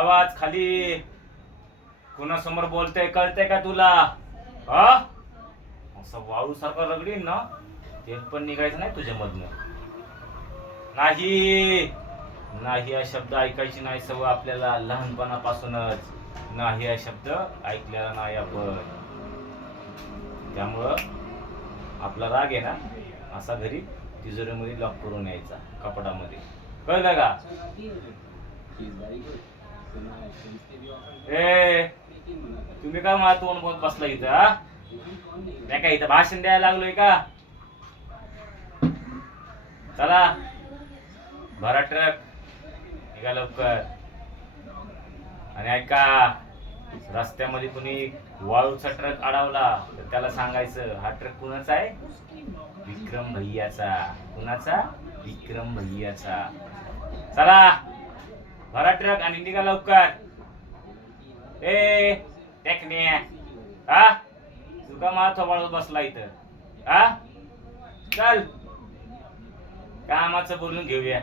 आवाज खाली. कुणासमोर बोलतय कळतंय का तुला? हा, असं वाळू सारखं रगडीन ना, ते पण निघायचं नाही तुझ्या मधनं. नाही नाही हा शब्द ऐकायची नाही सवय आपल्याला लहानपणापासूनच. नाही हा शब्द ऐकलेला नाही आपण. त्यामुळं आपला राग आहे ना, असा घरी तिजोरीमध्ये लॉक करून यायचा कपाटामध्ये. कळलं का? ए, तुम्ही काय मला तोंड बोलत बसला इथं? हा, नाही का इथं भाषण द्यायला लागलोय का? चला भरा ट्रक, निघा लवकर. आणि ऐका, रस्त्यामध्ये कुणी वाळूचा ट्रक अडवला तर त्याला सांगायचं हा ट्रक कुणाचा आहे? विक्रम भैयाचा. कुणाचा? विक्रम भैयाचा. चला भरा ट्रक आणि निघा लवकर. ए टेकणे, हा तुका मला थोबाळत बसला इथं? हा, चल कामाचं बोलून घेऊया.